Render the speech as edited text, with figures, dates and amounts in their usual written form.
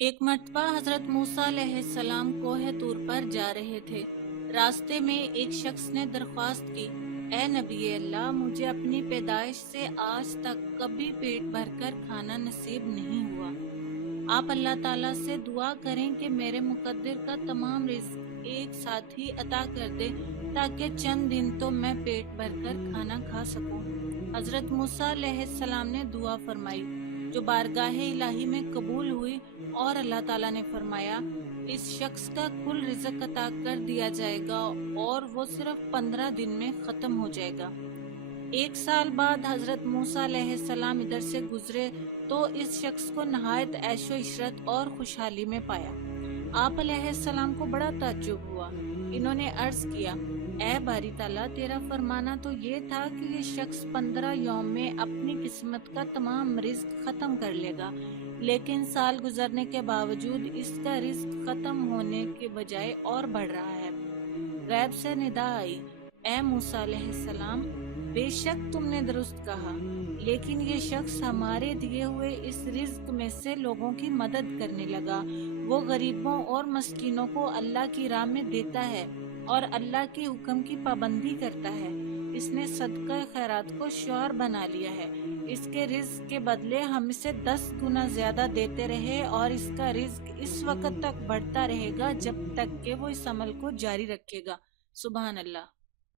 ایک مرتبہ حضرت موسیٰ علیہ السلام کوہ طور پر جا رہے تھے۔ راستے میں ایک شخص نے درخواست کی، اے نبی اللہ، مجھے اپنی پیدائش سے آج تک کبھی پیٹ بھر کر کھانا نصیب نہیں ہوا۔ آپ اللہ تعالیٰ سے دعا کریں کہ میرے مقدر کا تمام رزق ایک ساتھ ہی عطا کر دے تاکہ چند دن تو میں پیٹ بھر کر کھانا کھا سکوں۔ حضرت موسیٰ علیہ السلام نے دعا فرمائی جو بارگاہ الہی میں قبول ہوئی، اور اللہ تعالیٰ نے فرمایا اس شخص کا کل رزق عطا کر دیا جائے گا اور وہ صرف 15 دن میں ختم ہو جائے گا۔ 1 سال بعد حضرت موسیٰ علیہ السلام ادھر سے گزرے تو اس شخص کو نہایت عیش و عشرت اور خوشحالی میں پایا۔ آپ علیہ السلام کو بڑا تعجب ہوا۔ انہوں نے عرض کیا، اے باری تعالیٰ، تیرا فرمانا تو یہ تھا کہ یہ شخص 15 یوم میں اپنی قسمت کا تمام رزق ختم کر لے گا، لیکن سال گزرنے کے باوجود اس کا رزق ختم ہونے کے بجائے اور بڑھ رہا ہے۔ غیب سے ندا آئی، اے موسیٰ علیہ السلام، بے شک تم نے درست کہا، لیکن یہ شخص ہمارے دیے ہوئے اس رزق میں سے لوگوں کی مدد کرنے لگا۔ وہ غریبوں اور مسکینوں کو اللہ کی راہ میں دیتا ہے اور اللہ کے حکم کی پابندی کرتا ہے۔ اس نے صدقہ خیرات کو شعار بنا لیا ہے۔ اس کے رزق کے بدلے ہم اسے 10 گنا زیادہ دیتے رہے، اور اس کا رزق اس وقت تک بڑھتا رہے گا جب تک کہ وہ اس عمل کو جاری رکھے گا۔ سبحان اللہ۔